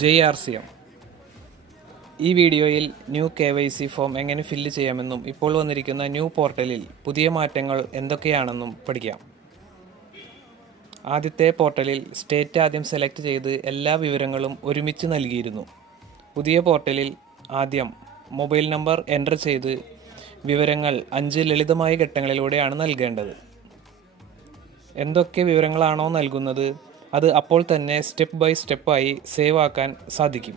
JRCM. ഈ വീഡിയോയിൽ new KYC form എങ്ങനെ ഫില്ല് ചെയ്യാമെന്നും ഇപ്പോൾ വന്നിരിക്കുന്ന ന്യൂ പോർട്ടലിൽ പുതിയ മാറ്റങ്ങൾ എന്തൊക്കെയാണെന്നും പഠിക്കാം. ആദ്യത്തെ പോർട്ടലിൽ സ്റ്റേറ്റ് ആദ്യം സെലക്ട് ചെയ്ത് എല്ലാ വിവരങ്ങളും ഒരുമിച്ച് നൽകിയിരുന്നു. പുതിയ പോർട്ടലിൽ ആദ്യം മൊബൈൽ നമ്പർ എൻ്റർ ചെയ്ത് വിവരങ്ങൾ 5 ലളിതമായ ഘട്ടങ്ങളിലൂടെയാണ് നൽകേണ്ടത്. എന്തൊക്കെ വിവരങ്ങളാണോ നൽകുന്നത് അത് അപ്പോൾ തന്നെ സ്റ്റെപ്പ് ബൈ സ്റ്റെപ്പായി സേവ് ആക്കാൻ സാധിക്കും.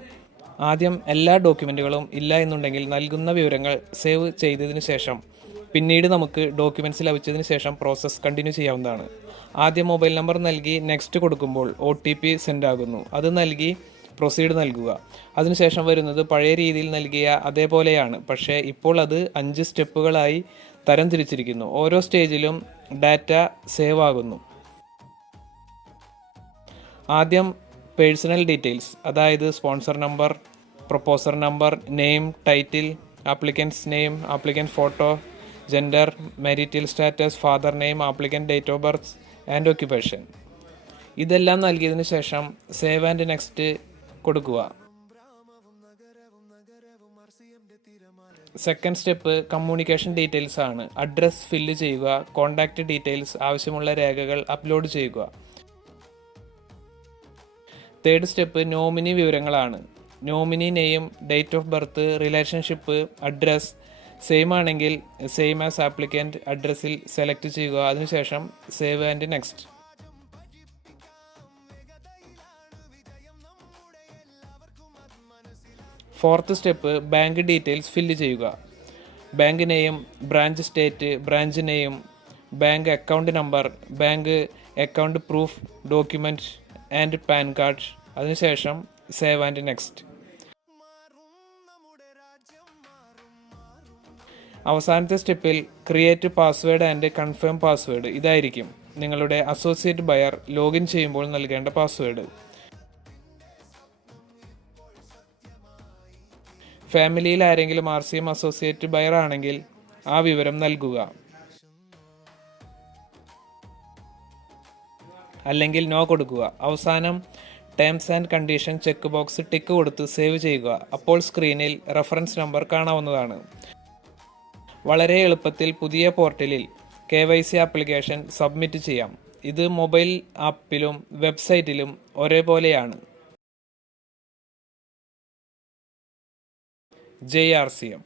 ആദ്യം എല്ലാ ഡോക്യുമെൻറ്റുകളും ഇല്ല എന്നുണ്ടെങ്കിൽ നൽകുന്ന വിവരങ്ങൾ സേവ് ചെയ്തതിന് ശേഷം പിന്നീട് നമുക്ക് ഡോക്യുമെൻറ്റ്സ് ലഭിച്ചതിന് ശേഷം പ്രോസസ്സ് കണ്ടിന്യൂ ചെയ്യാവുന്നതാണ്. ആദ്യം മൊബൈൽ നമ്പർ നൽകി നെക്സ്റ്റ് കൊടുക്കുമ്പോൾ OTP സെൻഡ് ആകുന്നു. അത് നൽകി പ്രൊസീഡ് നൽകുക. അതിനുശേഷം വരുന്നത് പഴയ രീതിയിൽ നൽകിയ അതേപോലെയാണ്, പക്ഷേ ഇപ്പോൾ അത് 5 സ്റ്റെപ്പുകളായി തരം തിരിച്ചിരിക്കുന്നു. ഓരോ സ്റ്റേജിലും ഡാറ്റ സേവ് ആകുന്നു. ആദ്യം പേഴ്സണൽ ഡീറ്റെയിൽസ്, അതായത് sponsor number, proposer number, name, title, applicant's name, applicant photo, gender, marital status, father name, applicant date of birth and occupation. ഇതെല്ലാം നൽകിയതിനു ശേഷം സേവ് ആൻഡ് നെക്സ്റ്റ് കൊടുക്കുക. സെക്കൻഡ് സ്റ്റെപ്പ് കമ്മ്യൂണിക്കേഷൻ ഡീറ്റെയിൽസ് ആണ്. Address fill ചെയ്യുക, contact details, ആവശ്യമുള്ള രേഖകൾ upload ചെയ്യുക. Third step nominee വിവരങ്ങളാണ്. Nominee name, date of birth, relationship, address same ആണെങ്കിൽ സെയിം ആസ് ആപ്ലിക്കൻറ്റ് അഡ്രസ്സിൽ സെലക്ട് ചെയ്യുക. അതിനുശേഷം save and next. Fourth step bank details fill ചെയ്യുക. Bank name, branch state, branch name, bank account number, bank account proof document and PAN card. അതിനുശേഷം save and next. അവസാനത്തെ സ്റ്റെപ്പിൽ create password and confirm password. ഇതായിരിക്കും നിങ്ങളുടെ associate buyer login ചെയ്യുമ്പോൾ നൽകേണ്ട password. ഫാമിലിയിൽ ആരെങ്കിലും RCM അസോസിയേറ്റ് ബയർ ആണെങ്കിൽ ആ വിവരം നൽകുക, അല്ലെങ്കിൽ നോ കൊടുക്കുക. അവസാനം terms and condition check box tick കൊടുത്ത് സേവ് ചെയ്യുക. അപ്പോൾ സ്ക്രീനിൽ റെഫറൻസ് നമ്പർ കാണാവുന്നതാണ്. വളരെ എളുപ്പത്തിൽ പുതിയ പോർട്ടലിൽ KYC ആപ്ലിക്കേഷൻ സബ്മിറ്റ് ചെയ്യാം. ഇത് മൊബൈൽ ആപ്പിലും വെബ്സൈറ്റിലും ഒരേപോലെയാണ്. JRCM.